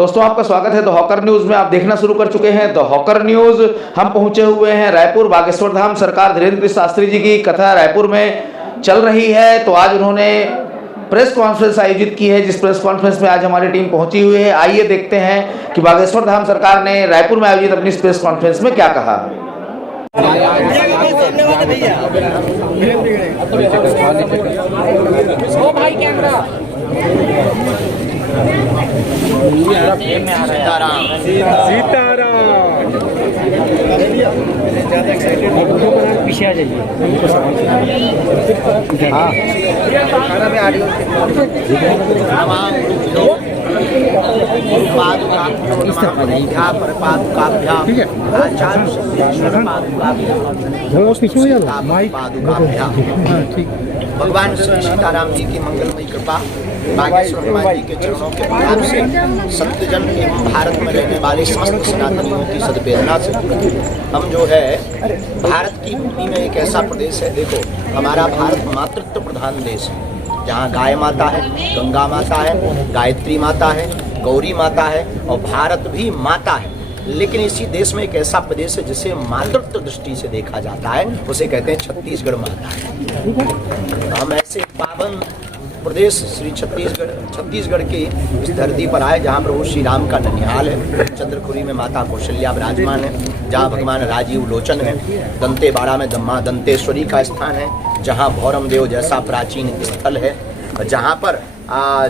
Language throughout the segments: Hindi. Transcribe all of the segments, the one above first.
दोस्तों आपका स्वागत है द हॉकर न्यूज में। आप देखना शुरू कर चुके हैं द हॉकर न्यूज। हम पहुंचे हुए हैं रायपुर। बागेश्वर धाम सरकार धीरेन्द्र शास्त्री जी की कथा रायपुर में चल रही है, तो आज उन्होंने प्रेस कॉन्फ्रेंस आयोजित की है, जिस प्रेस कॉन्फ्रेंस में आज हमारी टीम पहुंची हुई है। आइए देखते हैं कि बागेश्वर धाम सरकार ने रायपुर में आयोजित अपनी प्रेस कॉन्फ्रेंस में क्या कहा। सीताराम पीछे आ जाइए। भगवान श्री सीताराम जी की मंगलमयी कृपा, बागेश्वर माँ जी के चरणों के प्रभाव से, सत्यजन एवं भारत में रहने वाले समस्त सनातनियों की सद्वेदना से हम जो है भारत की भूमि में एक ऐसा प्रदेश है। देखो, हमारा भारत मातृत्व प्रधान देश है, जहाँ गाय माता है, गंगा माता है, गायत्री माता है, गौरी माता है और भारत भी माता है। लेकिन इसी देश में एक ऐसा प्रदेश है जिसे मातृत्व दृष्टि से देखा जाता है, उसे कहते हैं छत्तीसगढ़ माता है। हम ऐसे पावन प्रदेश श्री छत्तीसगढ़ की इस धरती पर आए जहाँ प्रभु श्री राम का ननिहाल है। चंद्रखुरी में माता कौशल्या विराजमान है, जहाँ भगवान राजीव लोचन है। दंतेवाड़ा में माँ दंतेश्वरी का स्थान है, जहाँ भौरम देव जैसा प्राचीन स्थल है, जहाँ पर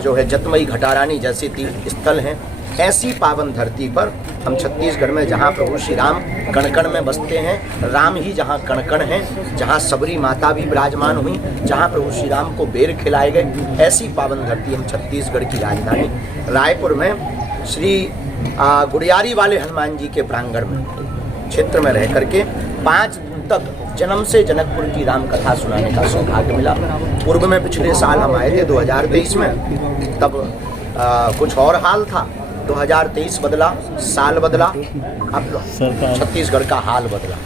जो है जतमई घटारानी जैसे तीर्थ स्थल हैं। ऐसी पावन धरती पर हम छत्तीसगढ़ में, जहाँ प्रभु श्री राम कण कण में बसते हैं, राम ही जहाँ कण कण हैं, जहाँ सबरी माता भी विराजमान हुई, जहाँ प्रभु श्री राम को बेर खिलाए गए, ऐसी पावन धरती हम छत्तीसगढ़ की राजधानी रायपुर में श्री गुड़ियारी वाले हनुमान जी के प्रांगण में क्षेत्र में रह करके 5 दिन तक जन्म से जनकपुर की राम कथा सुनाने का सौभाग्य मिला। पूर्व में पिछले साल हम आए थे 2023 में, तब कुछ और हाल था। 2023 बदला, साल बदला, अब छत्तीसगढ़ का हाल बदला।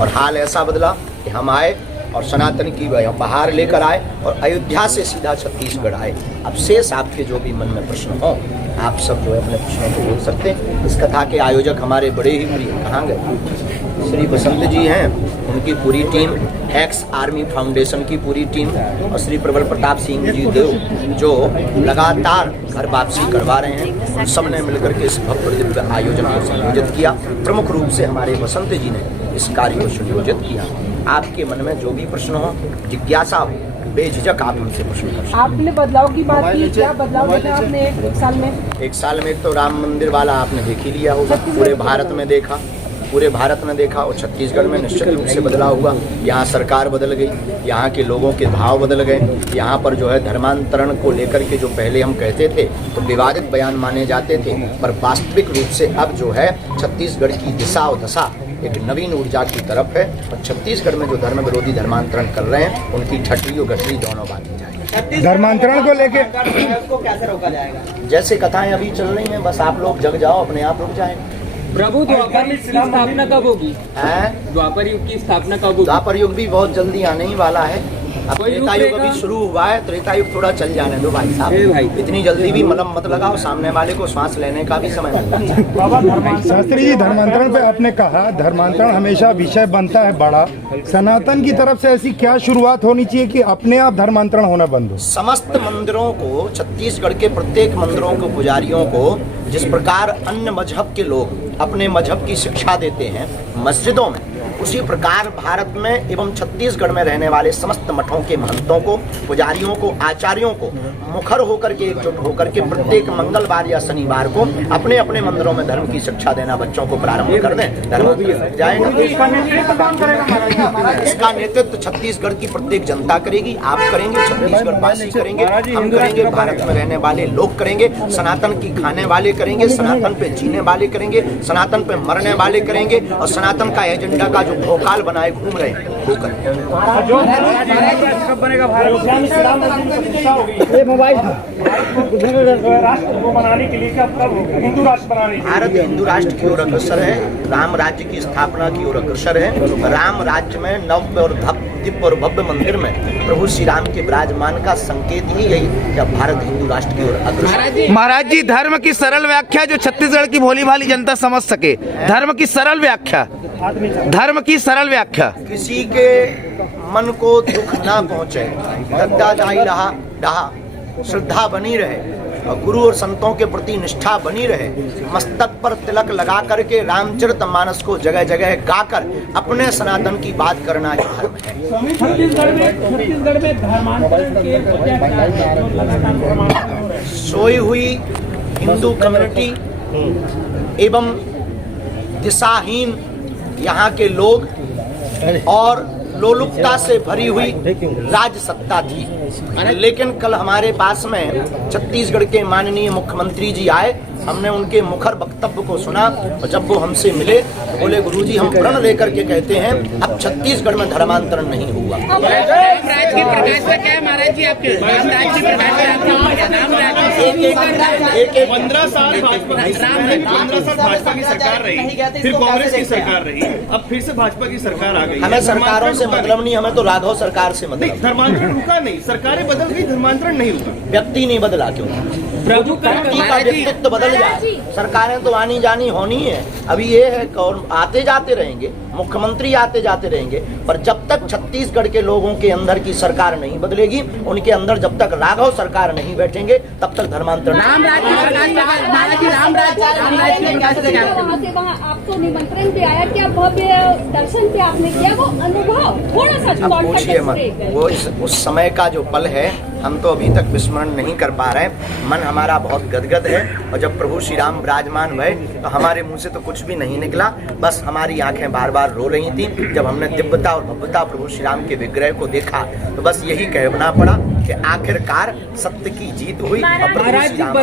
और हाल ऐसा बदला कि हम आए और सनातन की बहार लेकर आए और अयोध्या से सीधा छत्तीसगढ़ आए। अब शेष आपके जो भी मन में प्रश्न हो, आप सब जो है अपने प्रश्नों को बोल सकते हैं। इस कथा के आयोजक हमारे बड़े ही प्रिय, कहाँ गए, श्री बसंत जी हैं, उनकी पूरी टीम, एक्स आर्मी फाउंडेशन की पूरी टीम और श्री प्रबल प्रताप सिंह जी देव जो लगातार घर वापसी करवा रहे हैं, सब ने मिलकर के इस भव्य दिव्य आयोजन को संयोजित किया। प्रमुख रूप से हमारे बसंत जी ने इस कार्य को संयोजित किया। आपके मन में जो भी प्रश्न हो, जिज्ञासा हो, बेझिझक आप हमसे प्रश्न कर सकते हैं। आपने बदलाव की बात की, क्या बदलाव देखा आपने एक साल में? एक साल में तो राम मंदिर वाला आपने देख ही लिया होगा, पूरे भारत में देखा, पूरे भारत में देखा और छत्तीसगढ़ में निश्चित रूप से बदलाव हुआ। यहाँ सरकार बदल गई, यहाँ के लोगों के भाव बदल गए। यहाँ पर जो है धर्मांतरण को लेकर के जो पहले हम कहते थे तो विवादित बयान माने जाते थे, पर वास्तविक रूप से अब जो है छत्तीसगढ़ की दिशा और दशा एक नवीन ऊर्जा की तरफ है। और छत्तीसगढ़ में जो धर्म विरोधी धर्मांतरण कर रहे हैं, उनकी छटरी और गठरी दोनों बांधी जाएगी। धर्मांतरण को लेके उसको कैसे रोका जाएगा? जैसे कथाएं अभी चल रही हैं, बस आप लोग जग जाओ, अपने आप रुक जाएंगे। प्रभु द्वापर युग की स्थापना कब होगी? द्वापर युग की स्थापना कब होगी? द्वापर युग भी बहुत जल्दी आने ही वाला है। अब त्रेता युग अभी शुरू हुआ है, त्रेता युग थोड़ा चल जाने दो भाई साहब, इतनी जल्दी भी मलम मत लगाओ, सामने वाले को सांस लेने का भी समय मिलता। शास्त्री जी, धर्मांतरण पे आपने कहा धर्मांतरण हमेशा विषय बनता है बड़ा, सनातन की तरफ से ऐसी क्या शुरुआत होनी चाहिए कि अपने आप धर्मांतरण होना बंद हो? समस्त मंदिरों को, छत्तीसगढ़ के प्रत्येक मंदिरों को, पुजारियों को जिस प्रकार अन्य मजहब के लोग अपने मजहब की शिक्षा देते हैं मस्जिदों में, उसी प्रकार भारत में एवं छत्तीसगढ़ में रहने वाले समस्त मठों के महंतों को, पुजारियों को, आचार्यों को मुखर होकर के, एकजुट होकर के प्रत्येक मंगलवार या शनिवार को अपने अपने मंदिरों में धर्म की शिक्षा देना बच्चों को प्रारंभ कर दें। धर्म जाएगा। इसका नेतृत्व छत्तीसगढ़ की प्रत्येक जनता करेगी, आप करेंगे, छत्तीसगढ़ वासी करेंगे, हम करेंगे, भारत में रहने वाले लोग करेंगे, सनातन की खाने वाले करेंगे, सनातन पे जीने वाले करेंगे, सनातन पे मरने वाले करेंगे और सनातन का एजेंडा का जो भोकाल बनाए घूम रहे हैं होकर। भारत हिंदू राष्ट्र की ओर अग्रसर है, राम राज्य की स्थापना की ओर अग्रसर है। राम राज्य में नव्य और दिव्य और भव्य मंदिर में प्रभु श्री राम के विराजमान का संकेत ही यही कि भारत हिंदू राष्ट्र की ओर अग्रसर है। महाराज जी, धर्म की सरल व्याख्या जो छत्तीसगढ़ की भोली भाली जनता समझ सके, धर्म की सरल व्याख्या, धर्म की सरल व्याख्या। किसी के मन को दुख ना पहुंचे, गद्दा जाई रहा रहा, श्रद्धा बनी रहे और गुरु और संतों के प्रति निष्ठा बनी रहे। मस्तक पर तिलक लगा करके रामचरितमानस को जगह जगह गाकर अपने सनातन की बात करना ही धर्म है। छत्तीसगढ़ में धर्मांतरण के सोई हुई हिंदू कम्युनिटी एवं दिशाहीन यहाँ के लोग और लोलुपता से भरी हुई राज्य सत्ता थी, लेकिन कल हमारे पास में छत्तीसगढ़ के माननीय मुख्यमंत्री जी आए। हमने उनके मुखर वक्तव्य को सुना और जब वो हमसे मिले तो बोले, गुरुजी हम प्रण लेकर के कहते हैं अब छत्तीसगढ़ में धर्मांतरण नहीं हुआ। रामराज की परिभाषा क्या है महाराज जी आपके? रामराज की परिभाषा एक 15 साल भाजपा की सरकार रही, फिर कांग्रेस की सरकार रही, अब फिर से भाजपा की सरकार आ गई। हमें सरकारों से मतलब नहीं, हमें तो राघव सरकार से मतलब। नहीं, धर्मांतरण रुका नहीं, सरकारें बदल गई, धर्मांतरण नहीं रुका। व्यक्ति नहीं बदला, क्यों? प्रभु व्यक्ति का व्यक्तित्व बदल जाए। सरकारें तो आनी जानी होनी है, अभी ये है कौन आते जाते रहेंगे, मुख्यमंत्री आते जाते रहेंगे, पर जब तक छत्तीसगढ़ के लोगों के अंदर की सरकार नहीं बदलेगी, उनके अंदर जब तक राघव सरकार नहीं बैठेंगे, तब तक धर्मांतरण। वहाँ आपको निमंत्रण भी आया, क्या भव्य दर्शन पे आपने किया, वो अनुभव थोड़ा सा अब पूछिए मत, वो उस समय का जो पल है हम तो अभी तक विस्मरण नहीं कर पा रहे। मन हमारा बहुत गदगद है और जब प्रभु श्री राम विराजमान हुए तो हमारे मुंह से तो कुछ भी नहीं निकला, बस हमारी आंखें बार बार रो रही थी। जब हमने दिव्यता और भव्यता प्रभु श्री राम के विग्रह को देखा तो बस यही कहना पड़ा कि आखिरकार सत्य की जीत हुई और प्रभु श्री राम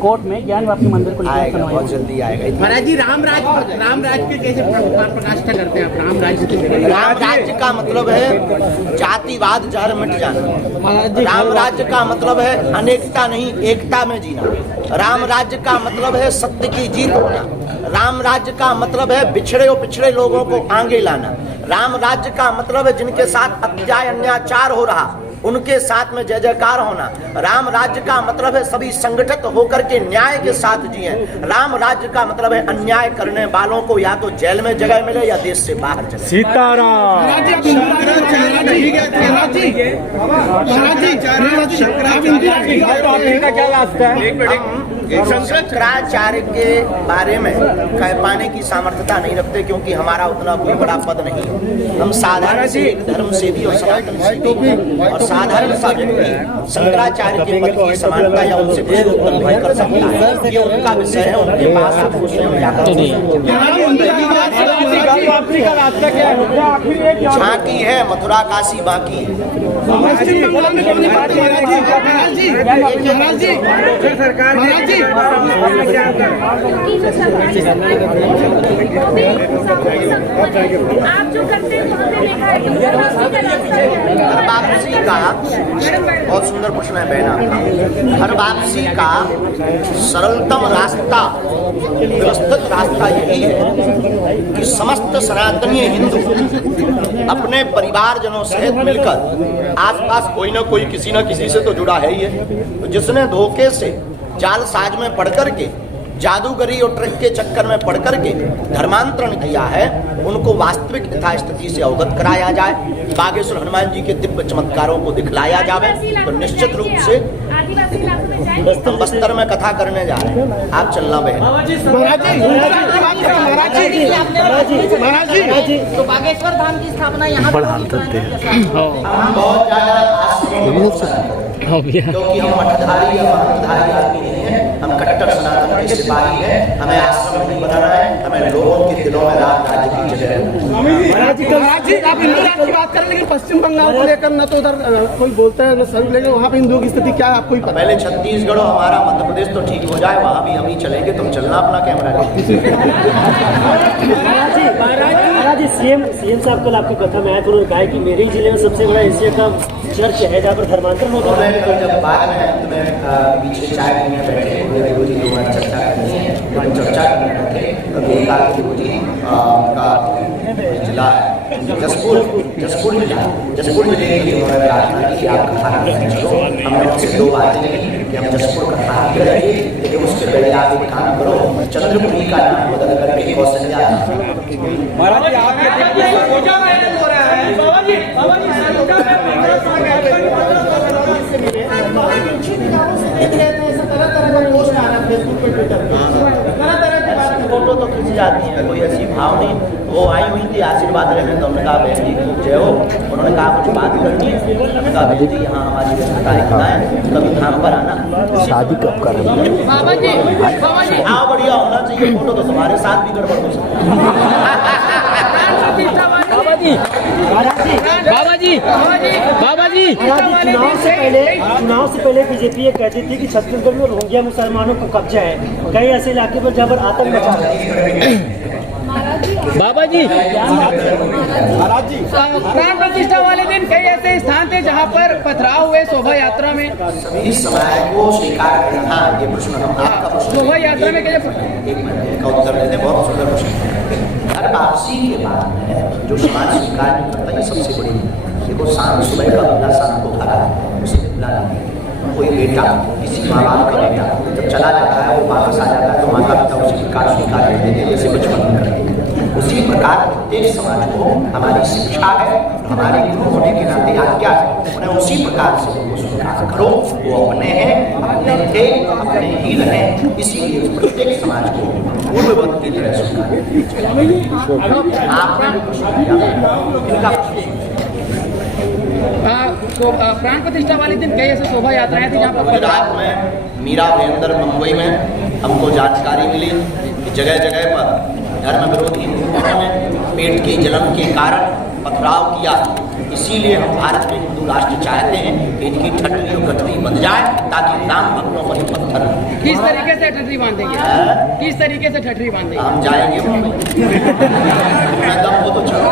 कोर्ट में ज्ञान वापसी मंदिर को आएगा, बहुत जल्दी आएगा। महाराज जी राम राज के कैसे प्रकाष्ठा करते हैं आप? राम राज्य का मतलब है जातिवाद जहर मिट जाना। राम राज्य का मतलब है अनेकता नहीं एकता में जीना। राम राज्य का मतलब है सत्य की जीत होना। राम राज्य का मतलब है बिछड़े और पिछड़े लोगों को आगे लाना। राम राज्य का मतलब है जिनके साथ अन्याय अत्याचार हो रहा उनके साथ में जय जयकार होना। राम राज्य का मतलब है सभी संगठित होकर के न्याय के साथ जिए। राम राज्य का मतलब है अन्याय करने वालों को या तो जेल में जगह मिले या देश से बाहर चले। सीताराम। शंकराचार्य के बारे में कह पाने की सामर्थ्यता नहीं रखते क्योंकि हमारा उतना कोई बड़ा पद नहीं है। हम साधारण से धर्म से भी और सनातन से भी और साधारण सा व्यक्ति शंकराचार्य के पद की समानता या उनसे कुछ उत्पन्न नहीं कर सकता है। ये उनका विषय है, उनके पास आपको स्वयं जाकर झांकी है मथुरा काशी बाकी आप जो करते हैं हर वापसी का बहुत सुंदर प्रश्न है बहना। हर वापसी का सरलतम रास्ता व्यवस्थित रास्ता यही है कि समस्त सनातनीय हिंदू अपने परिवारजनों सहित मिलकर आसपास कोई ना कोई किसी न किसी से तो जुड़ा है ही है। तो जिसने धोखे से जाल साज में पढ़ करके जादूगरी और ट्रिक के चक्कर में पढ़ करके धर्मांतरण किया है उनको वास्तविक यथास्थिति से अवगत कराया जाए। बागेश्वर हनुमान जी के दिव्य चमत्कारों को दिखलाया जाए तो निश्चित रूप से हम बस्तर में कथा करने जा रहे हैं। आप चलना बहन। तो बागेश्वर धाम की स्थापना यहाँ बहुत ज्यादा क्योंकि हम मठधारी या मठधारी आदमी नहीं है, हम कट्टर सनातन बड़े सिपाही हैं, हमें आश्रम नहीं बनाना है, हमें लोगों के दिलों में राम राज्य की जगह है। महाराज जी आप हिंदू राष्ट्र की बात करें, लेकिन पश्चिम बंगाल को लेकर न तो उधर कोई बोलता है न सभी, लेकिन वहाँ पे हिंदुओं की स्थिति क्या है आपको ही पता। पहले छत्तीसगढ़ और हमारा मध्य प्रदेश तो ठीक हो जाए, वहाँ भी हम ही चलेंगे, तुम चलना अपना कैमरा लेके। महाराज जी सीएम साहब कल आपकी कथा में आए तो उन्होंने कहा कि मेरे ही जिले में सबसे बड़ा एशिया का चर्च है जहाँ पर धर्मांतरण होता है। तो जब बाद में तुम्हें पीछे चाय पीने बैठे देखो जी लोग चर्चा करनी है, हम चर्चा करने थे तो देखा कि वो जी उनका जिला जसपुर जिले की उन्होंने प्रार्थना की आप कथा चलो। हमने उनसे 2 बातें की कि हम जसपुर कथा करेंगे, लेकिन उसके पहले आप एक काम करो, चंद्रपुरी का नाम बदल करके कौशल्या। फोटो तो खींच जाती है, कोई ऐसी भाव नहीं। वो आई हुई थी आशीर्वाद लेने, तो उन्होंने कहा बहन जी खूब जय हो। उन्होंने कहा कुछ बात करनी है, उन्होंने कहा बहन जी यहाँ हमारी व्यवस्था है, कभी धाम पर आना। शादी कब कर रही है? हाँ बढ़िया होना चाहिए, फोटो तो तुम्हारे साथ भी गड़बड़ हो सकती है। बाबा जी चुनाव से पहले बीजेपी ये कहती थी कि छत्तीसगढ़ में रोहिंग्या मुसलमानों का कब्जा है, कई ऐसे इलाके पर जहाँ पर आतंक मचा रहा है। बाबा जी प्राण प्रतिष्ठा वाले दिन कई ऐसे स्थान थे जहाँ पर पथराव हुए शोभा यात्रा में। सभी समाज को स्वीकार करना, ये प्रश्न आपका प्रश्न शोभा यात्रा में कैसे एक मिनट का उत्तर देते, बहुत सुंदर प्रश्न। हर वापसी के बाद में जो समाज स्वीकार नहीं करता, ये सबसे बड़ी देखो। शाम सुबह का बंदा शाम को खा रहा है, उसे मिला नहीं। कोई बेटा किसी माँ बाप का बेटा जब चला जाता है, वो वापस आ जाता है, तो माता पिता उसे स्वीकार करते हैं, जैसे बचपन में करते हैं। उसी प्रकार प्रत्येक समाज को हमारी शिक्षा है, हमारे गुरु होने के नाते आज्ञा है, उन्हें उसी प्रकार से उनको स्वीकार करो। वो अपने हैं, अपने थे, अपने ही रहें। इसीलिए प्रत्येक समाज को पूर्ववत की तरह स्वीकार। आपने भी प्रश्न किया, प्राण प्रतिष्ठा वाले दिन कई ऐसे शोभा यात्राएं थी जहाँ पर गुजरात में मीरा भाईंदर मुंबई में हमको जानकारी मिली कि जगह जगह पर धर्म विरोधी हिंदुओं ने पेट की जलन के कारण पथराव किया। इसीलिए हम भारत में हिंदू राष्ट्र चाहते हैं कि इनकी ठट्ठी और गठरी बन जाए, ताकि राम भक्तों पर पत्थर। किस तरीके से ठठरी बांधेंगे? किस तरीके से ठठरी बांधेंगे? हम जाएंगे दम हो तो चलो।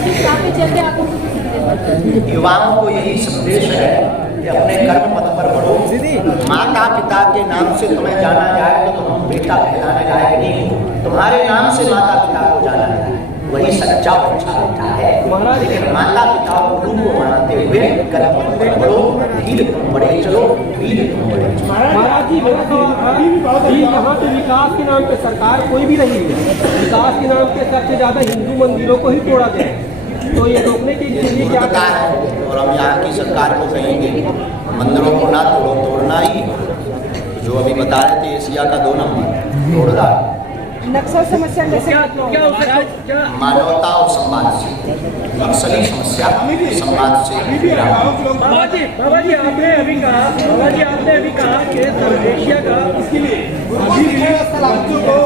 युवा पे चलते आपको युवाओं को यही संदेश है कि अपने कर्म पथ पर बढ़ो। माता पिता के नाम से तुम्हें जाना जाए तो तुम बेटा कहलाने जाए नहीं, तुम्हारे नाम से माता पिता को जाना जाए, वही सच्चा और अच्छा बेटा है। लेकिन माता पिता गुरु को मानते हुए कर्म पथ पर बढ़ो, धीरे तुम बढ़े चलो, धीरे तुम बढ़े चलो। महाराज जी यहाँ पे विकास के नाम पे सरकार कोई भी नहीं है, विकास के नाम पे सबसे ज्यादा हिंदू मंदिरों को ही तोड़ा गया है, तो ये रोकने के लिए क्या पता है? और हम यहाँ की सरकार को कहेंगे मंदिरों को ना तोड़ो, तोड़ना ही जो अभी बता रहे थे एशिया का 2 नंबर तोड़दार। नक्सल समस्या मानवता और समाज से नक्सली समस्या समाज से। बाबा जी आपने अभी कहा कि एशिया का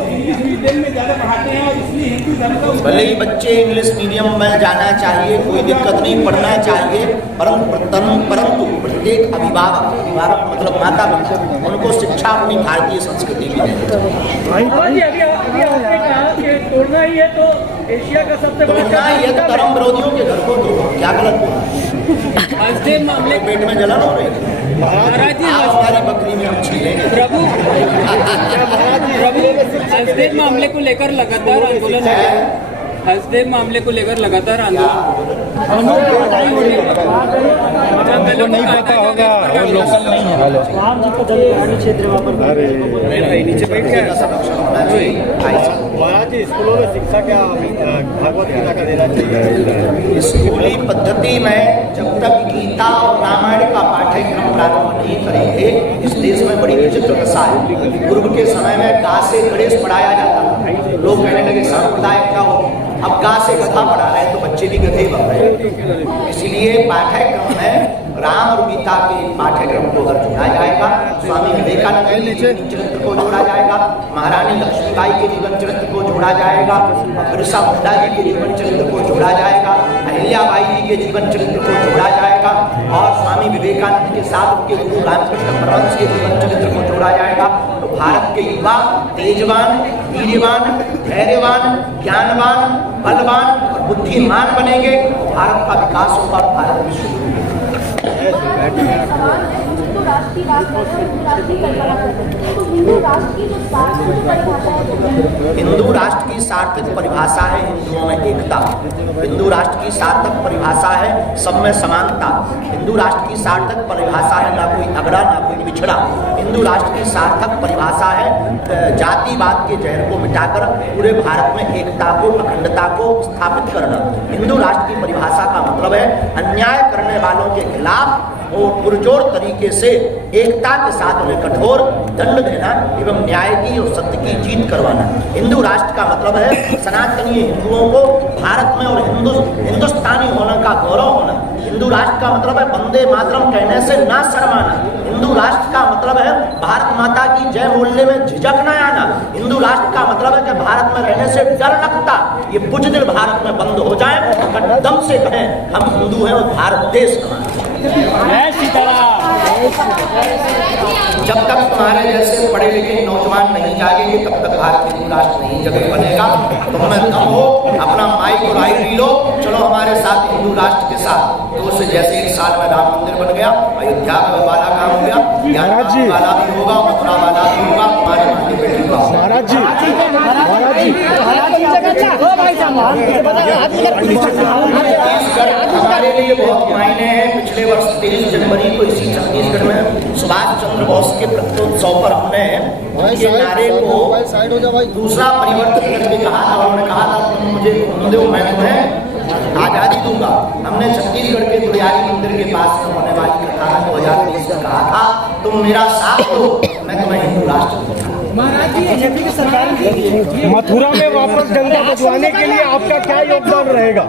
इंग्लिश मीडियम में ज्यादा पढ़ाते हैं और इसलिए हिंदू धर्म का भले ही बच्चे इंग्लिश मीडियम में जाना चाहिए, कोई दिक्कत नहीं, पढ़ना चाहिए, परंतु प्रत्येक अभिभावक मतलब माता पिता उनको शिक्षा अपनी भारतीय संस्कृति की देनी चाहिए। अभी आपने कहा कि तोड़ना ही है तो एशिया का सबसे तोड़ना ही है तो धर्म विरोधियों के घर को तोड़ो, क्या गलत हुआ? मामले पेट में जलन हो रही है, महाराज जी हमारी बकरी में हम छीलेंगे। प्रभु हसदेव मामले को लेकर लगातार आंदोलन है। हसदेव मामले को लेकर लगातार नहीं पता होगा, वो लोकल नहीं है। हेलो क्षेत्र नीचे बैठ गया। महाराज जी स्कूलों में शिक्षा क्या भगवत गीता का देना चाहिए? स्कूली पद्धति में जब तक गीता और रामायण का पाठ्यक्रम प्रारंभ नहीं करेंगे, इस देश में बड़ी विचित्र दशा है। पूर्व के समय में गा से गणेश पढ़ाया जाता था, लोग कहने लगे सांप्रदायिक क्या हो, अब गा से कथा पढ़ा रहे हैं तो बच्चे भी गधे बन रहे हैं। इसलिए पाठ्यक्रम में राम और गीता के पाठ्यक्रम को अगर जोड़ा जाएगा, स्वामी विवेकानंद के जीवन चरित्र को जोड़ा जाएगा, महारानी लक्ष्मीबाई के जीवन चरित्र को जोड़ा जाएगा, बिरसा मुंडा जी के जीवन चरित्र को जोड़ा जाएगा, अहिल्याबाई जी के जीवन चरित्र को जोड़ा जाएगा और स्वामी विवेकानंद के साथ उनके गुरु रामकृष्ण परमहंस के जीवन चरित्र को जोड़ा जाएगा, तो भारत के युवा तेजवान, वीरवान, धैर्यवान, ज्ञानवान, बलवान और बुद्धिमान बनेंगे। भारत का विकास होगा, भारत विश्व हिंदू राष्ट्र की बात कर रहे हैं, हिंदू राष्ट्र की कल्पना कर रहे हैं, तो हिंदू राष्ट्र की जो सार्थक परिभाषा है वो क्या है? हिंदू राष्ट्र की सार्थक परिभाषा है हिंदुओं में एकता। हिंदू राष्ट्र की सार्थक परिभाषा है सब में समानता। हिंदू राष्ट्र की सार्थक परिभाषा है ना कोई अगड़ा ना कोई पिछड़ा। हिंदू राष्ट्र की सार्थक परिभाषा है जातिवाद के जहर को मिटाकर पूरे भारत में एकता को, अखंडता को स्थापित करना। हिंदू राष्ट्र की परिभाषा का मतलब है अन्याय करने वालों के खिलाफ और पुरजोर तरीके से एकता के साथ उन्हें कठोर दंड देना एवं न्याय की और सत्य की जीत करवाना। हिंदू राष्ट्र का मतलब है सनातनी हिंदुओं को भारत में और हिंदुस्तानी होने का गौरव होना। हिंदू राष्ट्र का मतलब है वंदे मातरम कहने से ना शर्माना। हिंदू राष्ट्र का मतलब है भारत माता की जय बोलने में झिझक न आना। हिंदू राष्ट्र का मतलब है कि भारत में रहने से डर लगता, ये बुज़दिल भारत में बंद हो जाए, दम से कहें हम हिंदू हैं और भारत देश का। जब तक तुम्हारे जैसे पढ़े लिखे नौजवान नहीं जागेंगे तब तक भारत हिंदू राष्ट्र नहीं जगह बनेगा। तुम में दम हो, अपना माइक और आई लो, चलो हमारे साथ हिंदू राष्ट्र के साथ। तो उससे जैसे 1 साल में राम मंदिर बन गया, अयोध्या में वाला काम हो गया, महाराज जी वाला भी होगा, मथुरा वाला भी होगा, हमारे माटी बेटी का। महाराज जी हमारे लिए बहुत मायने हैं। पिछले वर्ष 23 जनवरी को इसी छत्तीसगढ़ में सुभाष चंद्र बोस के प्रत्योत्सव पर हमने उनके नारे को दूसरा परिवर्तन करके कहा था। उन्होंने कहा था तुम मुझे खून दो मैं तुम्हें आजादी दूंगा। हमने छत्तीसगढ़ के दुर्यारी मंदिर के पास में होने वाली कथा 2023 में कहा था तुम मेरा साथ दो मैं तुम्हें हिंदू राष्ट्र दूंगा। मथुरा में वापस डंका बजवाने के लिए आपका क्या योगदान रहेगा?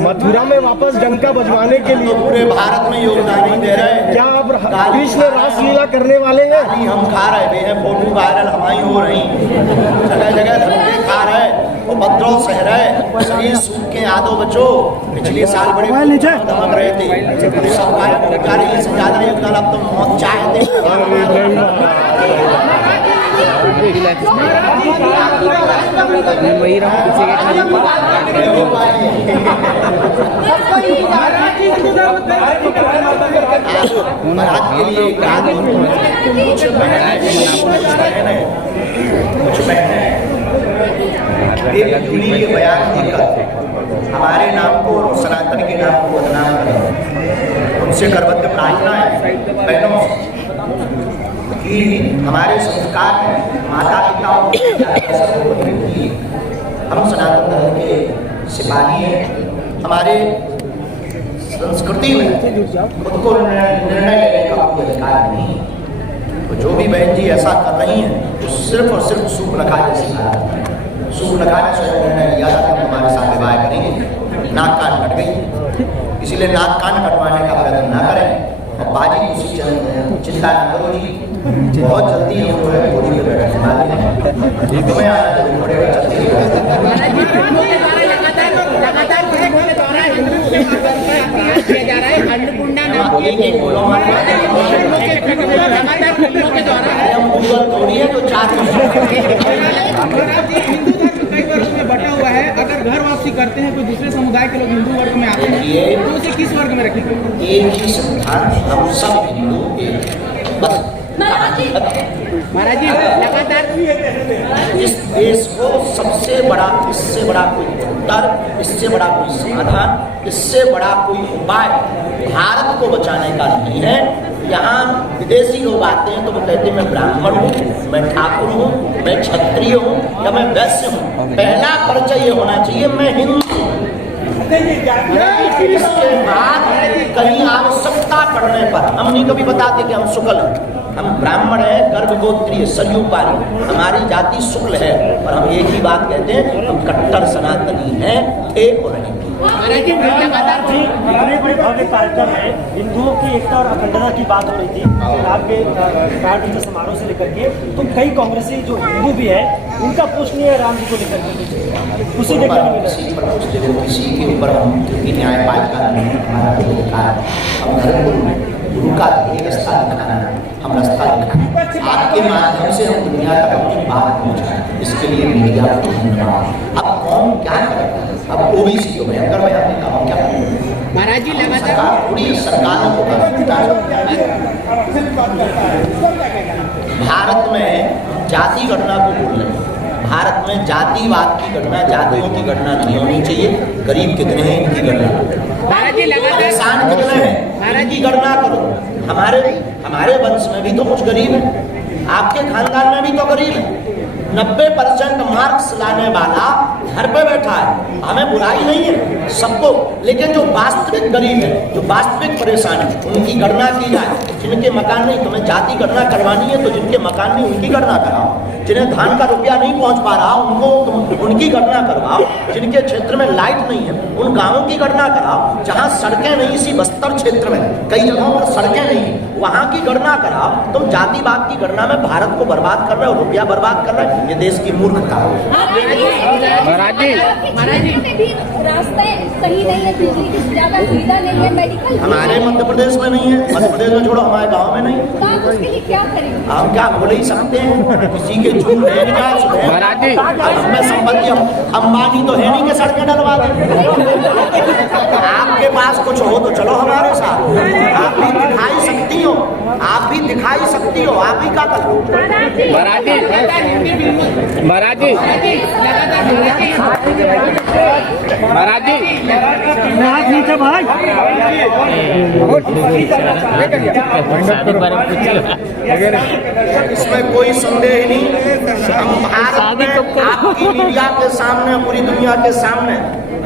मथुरा में वापस डंका बजवाने के लिए पूरे भारत में योगदान नहीं दे रहे हैं। क्या आप कृष्ण रासलीला करने वाले हैं? हम खा रहे हैं, फोटो वायरल हमारी हो रही, जगह जगह धमके खा रहे, उपद्रव सह रहे, शरीर सूख के यादों बचो। पिछले साल बड़े धमक रहे थे, सब कार्य से ज्यादा योगदान अब तो मौत चाहते वही रहा के लिए के बयान देकर हमारे नाम को सनातन के नाम को बदनाम करें। उनसे करबद्ध प्रार्थना है बहनों कि हमारे संस्कार माता पिताओं की हम सनातन धर्म के सिपाही हैं। हमारे संस्कृति में खुद को निर्णय लेने का कोई अधिकार नहीं। तो जो भी बहन जी ऐसा कर रही हैं तो सिर्फ और सिर्फ सूर्पनखा जैसी सूर्पनखा ने स्वयं निर्णय लिया था कि हम तुम्हारे साथ विवाह करेंगे। नाक कान कट गई, इसीलिए नाक कान कटवाने का प्रयत्न ना करें। और बाजी उसी चिंता न करो जी, बहुत जल्दी हम जो है पूरी तुम्हें आना पड़ेगा। बटा हुआ है, अगर घर वापसी करते हैं तो दूसरे समुदाय के लोग हिंदू वर्ग में आते हैं तो उसे किस वर्ग में रखेंगे? एक ही सिद्धांत, हम सब हिंदू बस। महाराज जी लगातार इस देश को सबसे बड़ा, इससे बड़ा कोई उत्तर, इससे बड़ा कोई समाधान, इससे बड़ा कोई उपाय भारत को बचाने का नहीं है। यहाँ विदेशी लोग आते हैं तो वो कहते हैं मैं ब्राह्मण हूँ, मैं ठाकुर हूँ, मैं क्षत्रिय हूँ या मैं वैश्य हूँ। पहला परिचय ये होना चाहिए मैं हिंदू हूँ। इसके बाद कहीं आवश्यकता पड़ने पर हम नहीं कभी बताते कि हम शुक्ल हैं, हम ब्राह्मण हैं, गर्भगोत्रीय सरयुपारी, हमारी जाति शुक्ल है। और हम एक ही बात कहते हैं हम कट्टर सनातनी हैं, थे और रहेंगे। जितने बड़े भव्य कार्यक्रम है हिंदुओं की एकता और अखंडता की बात हो रही थी आपके कार्ड समारोह से लेकर के, तो कई कांग्रेसी जो हिंदू भी है उनका प्रश्न है राम जी को लेकर के उसी देखने को मिला। किसी के ऊपर न्यायपालिका हमारा अधिकार, हम धर्म गुरु का एक स्थान दिखाना, हम रास्ता दिखाना, आपके माध्यम से हम दुनिया तक अपनी बात पहुँचाएं, इसके लिए मीडिया को धन्यवाद। अब कौन क्या करेगा, अब ओबीसी तो भयंकर मैं आपने कहा क्या महाराज जी लगातार पूरी सरकारों को भारत में जाति गणना को भूल रहे हैं। भारत में जातिवाद की गणना, जातियों की गणना नहीं होनी चाहिए। गरीब कितने हैं इनकी गणना, किसान कितने हैं इनकी गणना करो। हमारे वंश में भी तो कुछ गरीब है, आपके खानदान में भी तो गरीब है। 90% मार्क्स लाने वाला घर पे बैठा है, हमें बुराई नहीं है सबको, लेकिन जो वास्तविक गरीब है, जो वास्तविक परेशान है, उनकी गणना की जाए। जिनके मकान नहीं, तुम्हें जाति गणना करवानी है तो जिनके मकान नहीं उनकी गणना कराओ। जिन्हें धान का रुपया नहीं पहुंच पा रहा उनको उनकी गणना करवाओ। जिनके क्षेत्र में लाइट नहीं है उन गाँवों की गणना कराओ। जहाँ सड़कें नहीं, इसी बस्तर क्षेत्र में कई जगहों पर सड़कें नहीं, वहाँ की गणना कराओ। तुम जातिवाद की गणना में भारत को बर्बाद कर रहे हो, रुपया बर्बाद कर रहे हो, ये देश की मूर्खता है। महाराज जी भी रास्ते सही नहीं है, बिजली की ज्यादा सुविधा नहीं है, मेडिकल हमारे मध्य प्रदेश में नहीं है, मध्य प्रदेश में छोड़ो हमारे गांव में नहीं। तो आप उसके लिए क्या करेंगे? हम क्या बोल ही सकते हैं, किसी के झूठ है महाराज जी, हमें संपत्ति अंबानी तो है नहीं कि सड़कें डलवा दें। आपके पास कुछ हो तो चलो हमारे साथ, आप भी दिखाई सकती हो, आप भी दिखाई सकती हो, आप ही क्या करो। महाराज जी इसमें कोई संदेह नहीं। हम भारत में आपकी मीडिया के सामने, पूरी दुनिया के सामने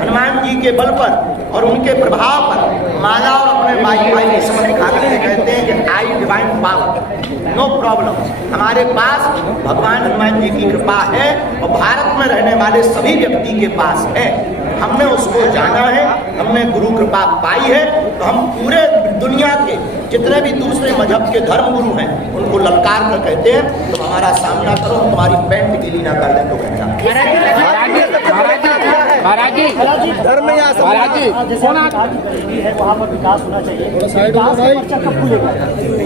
हनुमान जी के बल पर और उनके प्रभाव पर माला और अपने भाई की समझ दिखा करके कहते हैं कि आई डिवाइन पावर, नो प्रॉब्लम। हमारे पास भगवान हनुमान जी की कृपा है और भारत में रहने वाले सभी व्यक्ति के पास है। हमने उसको जाना है, हमने गुरु कृपा पाई है, तो हम पूरे दुनिया के जितने भी दूसरे मजहब के धर्म गुरु हैं उनको ललकार कर कहते हैं तुम हमारा सामना करो, हम तुम्हारी पैंट गीली ना कर दें तो कहता है वहाँ पर विकास होना चाहिए। विकास का पर्चा कब खुलेगा?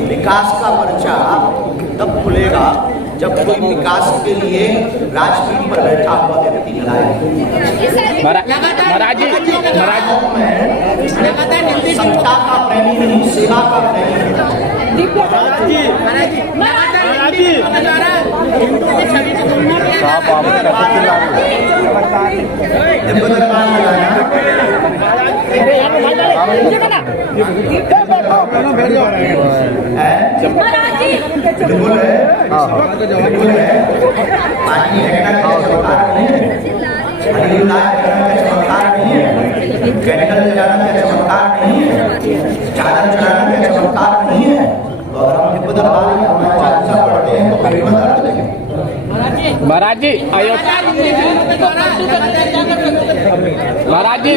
विकास का पर्चा तब खुलेगा जब कोई विकास के लिए राजनीति पर बैठा हुआ व्यक्ति सत्ता का प्रेमी नहीं, सेवा का प्रेमी महाराज जी अयोध्या महाराज जी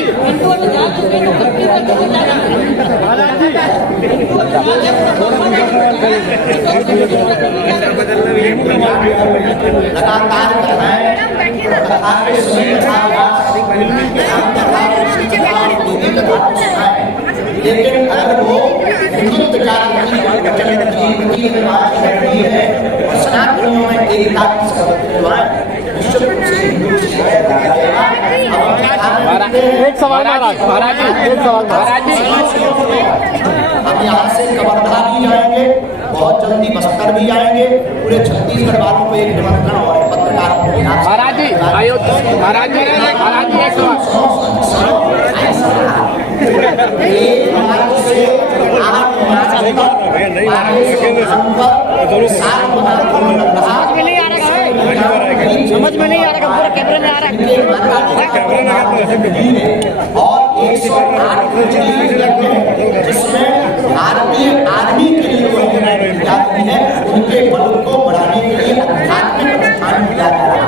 लगातार लेकिन अगर वो सनातनियों में एकता की एक सवाल महाराज जी हम यहाँ से कवर्धा भी जाएंगे, बहुत जल्दी बस्तर भी आएंगे। पूरे छत्तीसगढ़ वालों को एक निमंत्रण और पत्रकारों को महाराज जी महाराज जी एक समझ में नहीं आ रहा, पूरा कैमरे में आ रहा है। और 108 जिसमें भारतीय आर्मी के लिए जाती है, उनके बल को बढ़ाने के लिए आध्यात्मिक अनुष्ठान किया जा रहा है।